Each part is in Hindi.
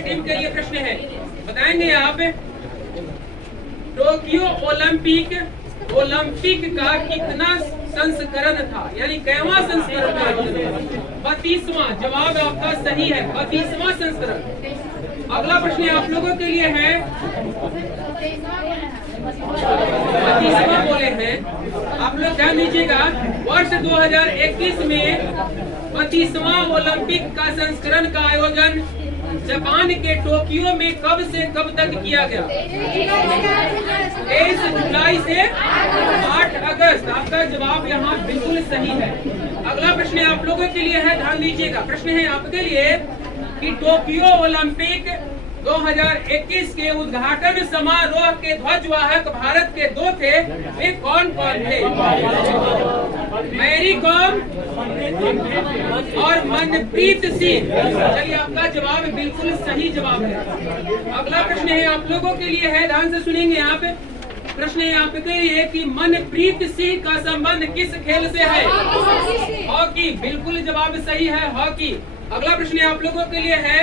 हमारे टीम के लिए प्रश्न है, बताएंगे आप टोक्यो ओलंपिक का कितना संस्करण था, यानी कैवा संस्करण था? 32वां। जवाब आपका सही है, 32वां संस्करण। अगला प्रश्न आप लोगों के लिए है, 32वां बोले हैं, आप लोग ध्यान दीजिएगा। वर्ष 2021 में 32वां ओलंपिक का संस्करण का आयोजन जापान के टोक्यो में कब से कब तक किया गया? 23 जुलाई से 8 अगस्त। आपका जवाब यहाँ बिल्कुल सही है। अगला प्रश्न आप लोगों के लिए है, ध्यान दीजिएगा। प्रश्न है आपके लिए कि टोक्यो ओलंपिक 2021 के उद्घाटन समारोह के ध्वजवाहक भारत के 2 थे, वे कौन कौन थे? मैरी कॉम और मनप्रीत सिंह। चलिए, आपका जवाब बिल्कुल सही जवाब है। अगला प्रश्न है आप लोगों के लिए है, ध्यान से सुनेंगे आप। प्रश्न है आपके लिए कि मनप्रीत सिंह का संबंध किस खेल से है? हॉकी। बिल्कुल जवाब सही है, हॉकी। अगला प्रश्न आप लोगों के लिए है,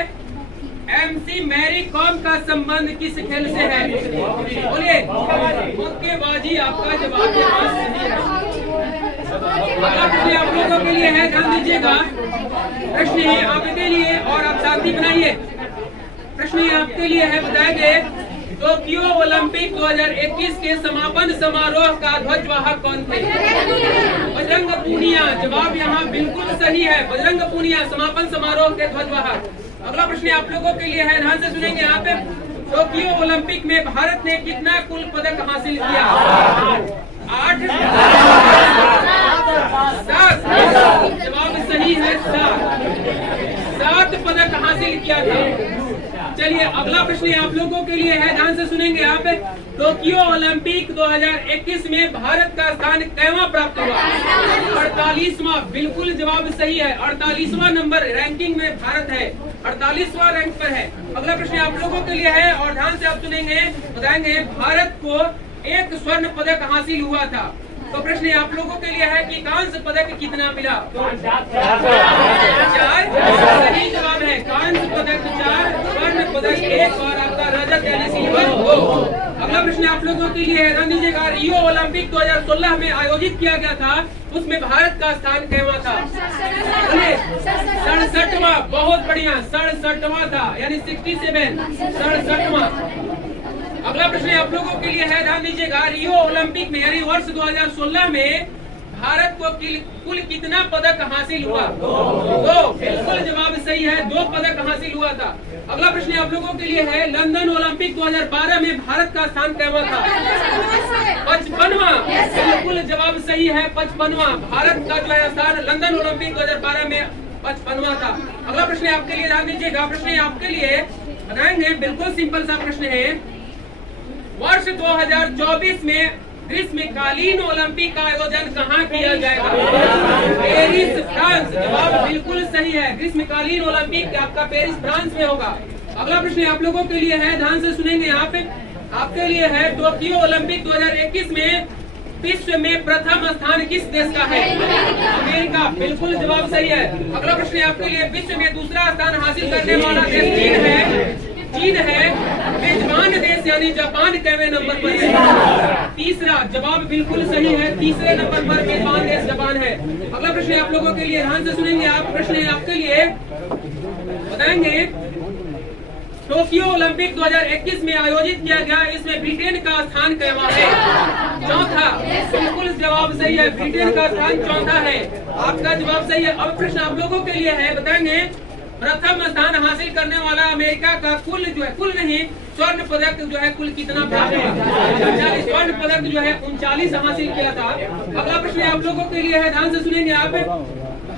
MC मैरी कॉम का संबंध किस खेल से है? बोलिए, मुक्केबाजी। आपका जवाब सही है। अगला प्रश्न आप लोगों के लिए है, ध्यान दीजिएगा। प्रश्न है आपके लिए, और आप शांति बनाइए। प्रश्न आपके लिए है, बताएंगे टोक्यो ओलंपिक 2021 के समापन समारोह का ध्वजवाहक कौन थे? बजरंग पूनिया। जवाब यहाँ बिल्कुल सही है, बजरंग पूनिया समापन समारोह के ध्वजवाहक। अगला प्रश्न आप लोगों के लिए है, ध्यान से सुनेंगे आप। टोक्यो ओलंपिक में भारत ने कितना कुल पदक हासिल किया? 8, 7। जवाब सही है, 7 पदक हासिल किया था। चलिए, अगला प्रश्न आप लोगों के लिए है, ध्यान से सुनेंगे आप। टोक्यो ओलंपिक 2021 में भारत का स्थान कैवां प्राप्त हुआ? 48वां। बिल्कुल जवाब सही है, 48वां नंबर रैंकिंग में भारत है, 48वां रैंक पर है। अगला प्रश्न आप लोगों के लिए है, और ध्यान से आप सुनेंगे, बताएंगे भारत को 1 स्वर्ण पदक हासिल हुआ था। तो प्रश्न आप लोगों के लिए है कि कांस्य पदक कितना मिला? 4। सही जवाब है, कांस्य पदक 4, स्वर्ण पदक 1 और आपका रजत यानी सिल्वर 2। अगला प्रश्न आप लोगों के लिए है, ध्यान दीजिएगा। रियो ओलंपिक 2016 में आयोजित किया गया था, उसमें भारत का स्थान कैवां था? 67वां। बहुत बढ़िया, 67वां था, यानी 67, 67वां। अगला प्रश्न आप लोगों के लिए है, ध्यान दीजिएगा। रियो ओलंपिक में यानी वर्ष 2016 में भारत को कुल कितना पदक हासिल हुआ? 2। बिल्कुल जवाब सही है, 2 पदक हासिल हुआ था। अगला प्रश्न आप लोगों के लिए है, लंदन ओलंपिक 2012 में भारत का स्थान कैवां था? 55वां। बिल्कुल जवाब सही है, 55वां। भारत का जो है स्थान लंदन ओलंपिक 2012 में 55वां था। अगला प्रश्न आपके लिए, ध्यान दीजिएगा। प्रश्न आपके लिए बताएंगे, बिल्कुल सिंपल सा प्रश्न है। वर्ष 2024 में ग्रीष्मकालीन ओलंपिक का आयोजन कहाँ किया जाएगा? Paris, France. जवाब बिल्कुल सही है, ग्रीष्मकालीन ओलंपिक आपका पेरिस, फ्रांस में होगा। अगला प्रश्न आप लोगों के लिए है, ध्यान से सुनेंगे आप। आपके लिए है, टोक्यो ओलंपिक 2021 में विश्व में प्रथम स्थान किस देश का है? अमेरिका। बिल्कुल जवाब सही है। अगला प्रश्न आपके लिए, विश्व में दूसरा स्थान हासिल करने वाला देश चीन है। चीन है। मेजबान देश यानी जापान कैवे नंबर पर है? तीसरा। जवाब बिल्कुल सही है, तीसरे नंबर पर मेजबान देश जापान है। अगला प्रश्न आप लोगों के लिए, ध्यान से सुनेंगे आप। प्रश्न आपके लिए बताएंगे, टोक्यो ओलंपिक 2021 में आयोजित किया गया, इसमें ब्रिटेन का स्थान कैवां है? 4था। बिल्कुल जवाब सही है, ब्रिटेन का स्थान 4था है। आपका जवाब सही है। अब प्रश्न आप लोगों के लिए है, बताएंगे प्रथम स्थान हासिल करने वाला अमेरिका का कुल जो है, कुल नहीं, स्वर्ण पदक जो है कुल कितना प्राप्त हुआ? स्वर्ण पदक जो है 39 हासिल किया था। अगला प्रश्न आप लोगों के लिए है, ध्यान से सुनेंगे आप।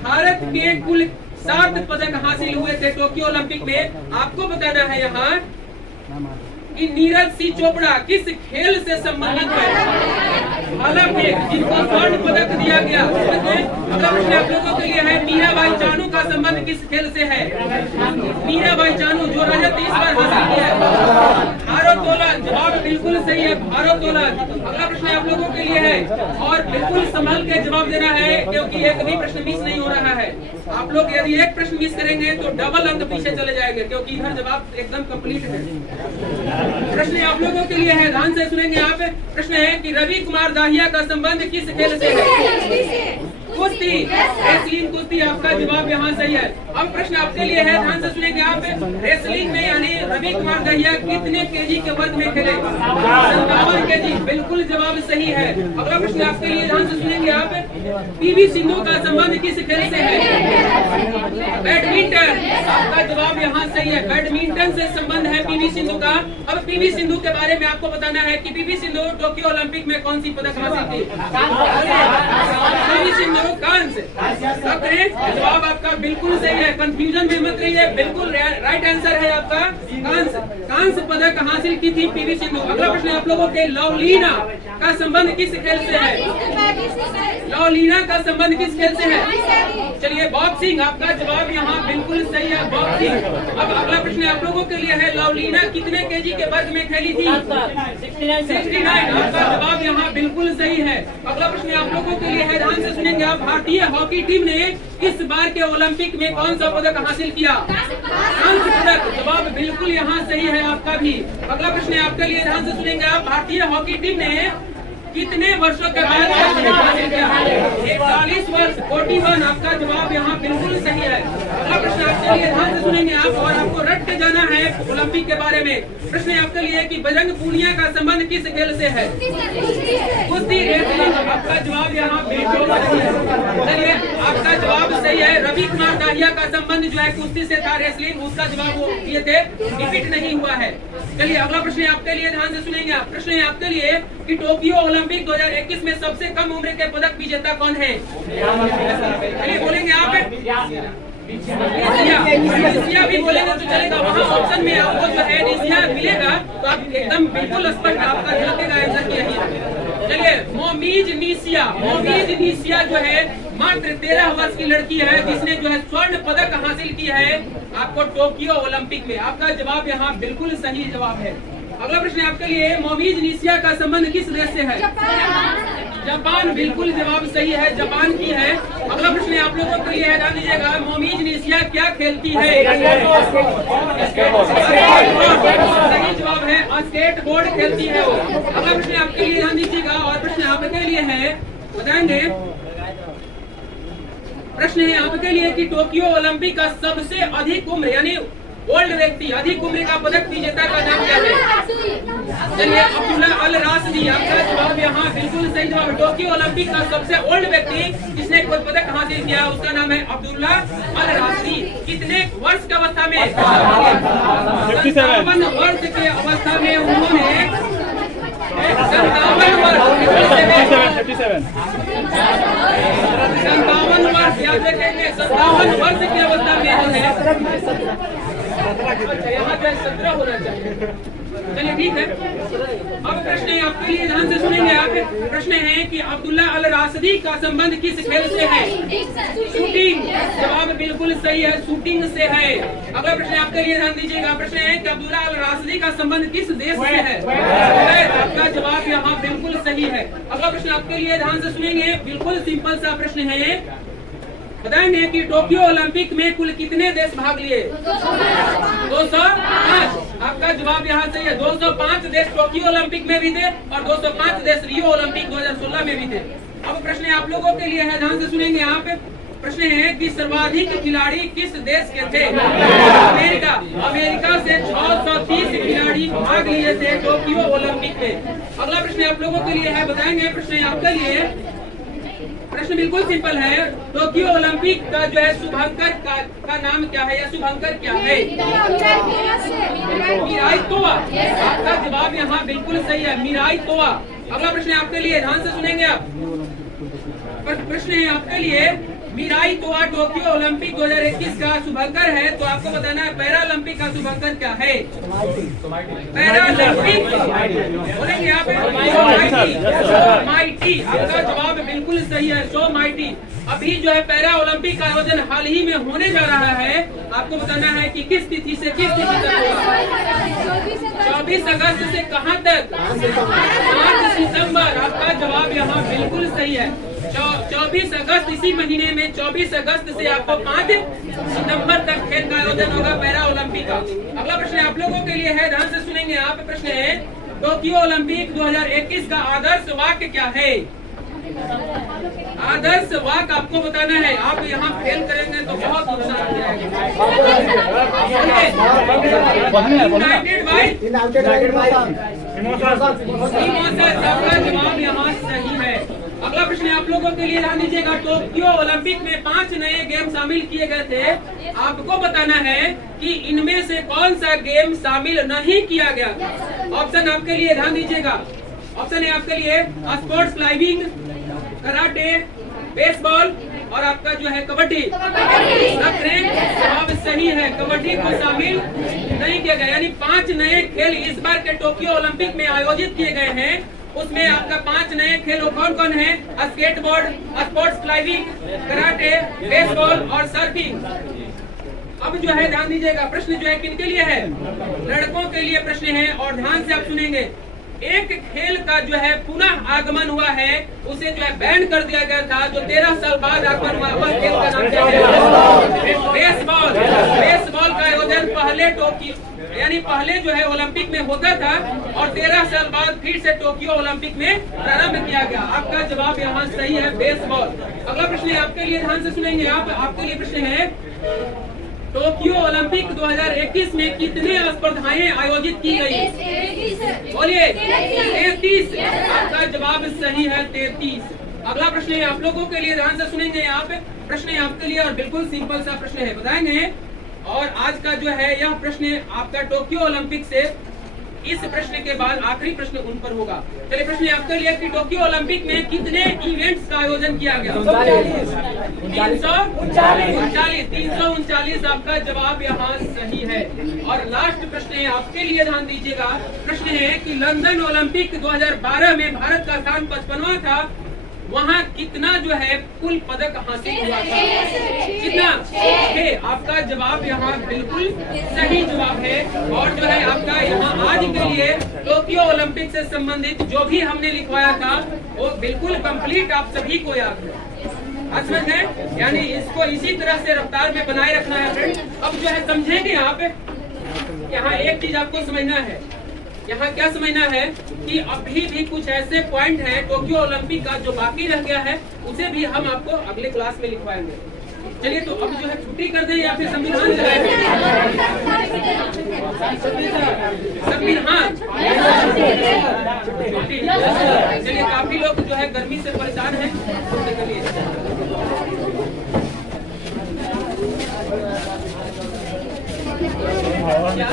भारत के कुल 7 पदक हासिल हुए थे टोक्यो ओलंपिक में। आपको बताना है यहाँ कि नीरज सिंह चोपड़ा किस खेल से संबंधित है? भाला फेंक, जिनको स्वर्ण पदक दिया गया। अगला प्रश्न आप लोगों के लिए है, मीराबाई चानू का संबंध किस खेल से है? मीराबाई चानू जो रजत इस बार हासिल किया है। भारोत्तोलन। जवाब बिल्कुल सही है, भारोत्तोलन। अगला प्रश्न आप लोगों के लिए है, और बिल्कुल संभल के जवाब देना है, क्योंकि एक भी प्रश्न मिस नहीं हो रहा है। आप लोग यदि एक प्रश्न मिस करेंगे तो डबल अंक पीछे चले जाएंगे, क्योंकि इधर जवाब एकदम कंप्लीट है। प्रश्न आप लोगों के लिए है, ध्यान से सुनेंगे आप। प्रश्न है कि रवि कुमार दाहिया का संबंध किस खेल से है? कुश्ती, रेसलिंग कुश्ती। आपका जवाब यहाँ सही है। अब प्रश्न आपके लिए है, ध्यान से सुनेंगे आप। रेसलिंग में यानी रवि कुमार दहिया कितने केजी के वर्ग में खेले? 57 केजी, बिल्कुल जवाब सही है। अगला प्रश्न आपके लिए, ध्यान से सुनेंगे आप। पीवी सिंधु का संबंध किस खेल से है? बैडमिंटन। आपका जवाब यहाँ सही है, बैडमिंटन से संबंध है पीवी सिंधु का। अब पीवी सिंधु के बारे में आपको बताना है कि पीवी सिंधु टोक्यो ओलंपिक में कौन सी पदक हासिल की? पीवी सिंधु कांस। जवाब आपका बिल्कुल सही है, कंफ्यूजन में मत रहिए, बिल्कुल राइट आंसर है आपका कांस। कांस पदक हासिल की थी पीवी सिंधु। अगला प्रश्न आप लोगों के, लवलीना का संबंध किस खेल से है? लवलीना का संबंध किस खेल से है? चलिए, बॉक्सिंग। आपका जवाब यहाँ बिल्कुल सही है, बॉक्सिंग। अब अगला प्रश्न आप लोगों के लिए है, लवलीना कितने केजी के वर्ग में खेली थी? 69। आपका जवाब यहाँ बिल्कुल सही है। अगला प्रश्न आप लोगों के लिए है, ध्यान से सुनेंगे आप। भारतीय हॉकी टीम ने इस बार के ओलंपिक में कौन सा पदक हासिल किया? कांस्य पदक। जवाब बिल्कुल यहाँ सही है आपका भी। अगला प्रश्न आपके लिए, ध्यान से सुनेंगे आप। भारतीय हॉकी टीम ने कितने वर्षों के बाद हासिल किया? 41 वर्ष, 41। आपका जवाब यहाँ बिल्कुल सही है। अगला प्रश्न आपके लिए, ध्यान से सुनेंगे आप और आपको रट के जाना है ओलंपिक के बारे में। प्रश्न आपके लिए कि बजरंग पूनिया का संबंध किस खेल से है? कुश्ती, रेसलिंग। आपका जवाब यहाँ बिल्कुल सही है। चलिए, आपका जवाब सही है। रवि कुमार दाहिया का संबंध जो है कुश्ती से था, रेसलिंग। उसका जवाब वो दिए थे, रिपीट नहीं हुआ है। चलिए, अगला प्रश्न आपके लिए, ध्यान से सुनेंगे आप। प्रश्न है आपके लिए कि टोक्यो ओलंपिक 2021 में सबसे कम उम्र के पदक विजेता कौन है? चलिए, बोलेंगे आप। निसिया भी बोलेंगे तो चलेगा, वहाँ ऑप्शन में आपको जो है निसिया मिलेगा तो आप एकदम बिल्कुल स्पष्ट आपका झलकेगा आंसर किया है। चलिए, मोमीज निसिया जो है मात्र 13 वर्ष की लड़की है जिसने जो है स्वर्ण पदक हासिल की है आपको टोक्यो ओलंपिक में। आपका जवाब यहाँ बिल्कुल सही जवाब है। अगला प्रश्न आपके लिए, मोमीज निसिया का संबंध किस देश से है? जापान। बिल्कुल जवाब सही है, जापान की है। अगला प्रश्न आप लोगों के लिए है, ध्यान दीजिएगा। मोमीज निसिया क्या खेलती है? सही जवाब है, स्केट बोर्ड खेलती है वो। अगला प्रश्न आपके लिए, ध्यान दीजिएगा और प्रश्न आपके लिए है, बताएंगे। प्रश्न है आपके लिए कि टोक्यो ओलंपिक का सबसे अधिक उम्र यानी ओल्ड व्यक्ति, अधिक उम्र का पदक विजेता का नाम क्या है? चलिए, अब्दुल्ला अल राशिदी। आपका जवाब यहाँ बिल्कुल सही जवाब। टोक्यो ओलंपिक का सबसे ओल्ड व्यक्ति जिसने कोई पदक हासिल किया उसका नाम है अब्दुल्ला अल राशिदी। कितने वर्ष की अवस्था में? 57 वर्ष की अवस्था में उन्होंने 57 वर्ष, याद रखेंगे, 57 वर्ष की अवस्था में उन्होंने 17 होना चाहिए। चलिए, ठीक है। अब प्रश्न आपके लिए, ध्यान से सुनेंगे आप। प्रश्न है कि अब्दुल्ला अल राशिदी का संबंध किस खेल से है? शूटिंग। जवाब बिल्कुल सही है, शूटिंग से है। अगला प्रश्न आपके लिए, ध्यान दीजिएगा। प्रश्न है कि अब्दुल्ला अल राशिदी का संबंध किस देश से है? आपका जवाब यहाँ बिल्कुल सही है। अगला प्रश्न आपके लिए, ध्यान से सुनेंगे, बिल्कुल सिंपल सा प्रश्न है। बताएंगे कि टोक्यो ओलंपिक में कुल कितने देश भाग लिए? 205। आपका जवाब यहाँ सही है, 205 देश टोक्यो ओलंपिक में भी थे और 205 देश रियो ओलंपिक 2016 में भी थे। अब प्रश्न आप लोगों के लिए है, ध्यान से सुनेंगे आप। प्रश्न है कि सर्वाधिक खिलाड़ी किस देश के थे? अमेरिका। अमेरिका से 630 खिलाड़ी भाग लिए थे टोक्यो ओलंपिक में। अगला प्रश्न आप लोगों के लिए है, बताएंगे। प्रश्न आपके लिए, प्रश्न बिल्कुल सिंपल है। टोक्यो ओलंपिक का जो है शुभंकर का नाम क्या है या शुभंकर क्या है? मिराई तोवा। आपका जवाब यहाँ बिल्कुल सही है, मिराई तोवा। अगला प्रश्न आपके लिए, ध्यान से सुनेंगे आप। प्रश्न है आपके लिए, मिराई तोवा टोक्यो ओलंपिक 2021 का शुभंकर है, तो आपको बताना है पैरा ओलंपिक का शुभंकर क्या है? पैरा ओलंपिक बोलेंगे आप, माइटी। आपका जवाब बिल्कुल सही है, सो माइटी। अभी जो है पैरा ओलंपिक का आयोजन हाल ही में होने जा रहा है। आपको बताना है कि किस तिथि से किस तिथि तक होगा? 24 अगस्त से कहां तक? 5 सितंबर। आपका जवाब यहाँ बिल्कुल सही है, 24 अगस्त इसी महीने में 24 अगस्त से आपको 5 सितंबर तक खेल का आयोजन होगा पैरा ओलंपिक का। अगला प्रश्न आप लोगों के लिए है, ध्यान से सुनेंगे आप। प्रश्न है टोक्यो ओलंपिक 2021 का आदर्श वाक्य क्या है? आदर्श वाक्य आपको बताना है। आप यहाँ फेल करेंगे तो बहुत नुकसान हो जाएगा। आपका जवाब यहाँ सही है। अगला प्रश्न आप लोगों के लिए ध्यान दीजिएगा। टोक्यो ओलंपिक में 5 नए गेम शामिल किए गए थे। आपको बताना है कि इनमें से कौन सा गेम शामिल नहीं किया गया। ऑप्शन आपके लिए, ध्यान दीजिएगा। ऑप्शन है आपके लिए स्पोर्ट्स क्लाइंबिंग, कराटे, बेसबॉल और आपका जो है कबड्डी। जवाब सही है, कबड्डी को शामिल नहीं किया गया। यानी 5 नए खेल इस बार के टोक्यो ओलंपिक में आयोजित किए गए हैं। उसमें आपका 5 नए खेल कौन कौन है? Skateboard, sports climbing, karate, baseball और सर्फिंग। अब जो है ध्यान दीजिएगा, प्रश्न जो है किनके लिए है? लड़कों के लिए प्रश्न है और ध्यान से आप सुनेंगे। एक खेल का जो है पुनः आगमन हुआ है, उसे जो है बैन कर दिया गया था, जो 13 साल बाद आगमन हुआ। वह खेल का नाम क्या है? बेसबॉल। बेसबॉल का आयोजन पहले टोक्यो यानी पहले जो है ओलंपिक में होता था और 13 साल बाद फिर से टोक्यो ओलंपिक में प्रारंभ किया गया। आपका जवाब यहाँ सही है, बेसबॉल। अगला प्रश्न आपके लिए, ध्यान से सुनेंगे आप। आपके लिए प्रश्न है टोक्यो ओलंपिक 2021 में कितने स्पर्धाएं आयोजित की गई? बोलिए 33। आपका जवाब सही है, 33। अगला प्रश्न है आप लोगों के लिए, ध्यान से सुनेंगे आप। प्रश्न है आपके लिए और बिल्कुल सिंपल सा प्रश्न है, बताएंगे। और आज का जो है यह प्रश्न आपका टोक्यो ओलंपिक से, इस प्रश्न के बाद आखिरी प्रश्न उन पर होगा। चलिए प्रश्न आपके लिए कि टोक्यो ओलंपिक में कितने इवेंट्स का आयोजन किया गया? 339। आपका जवाब यहाँ सही है। और लास्ट प्रश्न है आपके लिए, ध्यान दीजिएगा। प्रश्न है कि लंदन ओलंपिक 2012 में भारत का स्थान 55वां था, वहाँ कितना जो है कुल पदक हासिल हुआ था? कितना? 6। आपका जवाब यहाँ बिल्कुल सही जवाब है। और जो है आपका यहाँ आज के लिए टोक्यो ओलंपिक से संबंधित जो भी हमने लिखवाया था वो बिल्कुल कंप्लीट आप सभी को याद है। आज समझ गए? यानी इसको इसी तरह से रफ्तार में बनाए रखना है फ्रेंड। अब जो है समझेंगे आप, यहाँ एक चीज आपको समझना है। यहाँ क्या समझना है कि अभी भी कुछ ऐसे पॉइंट हैं टोक्यो ओलंपिक का जो बाकी रह गया है, उसे भी हम आपको अगले क्लास में लिखवाएंगे। चलिए तो अब जो है छुट्टी कर दें या फिर संविधान चलाएंगे? संविधान। चलिए काफी लोग जो है गर्मी से परेशान हैं, क्या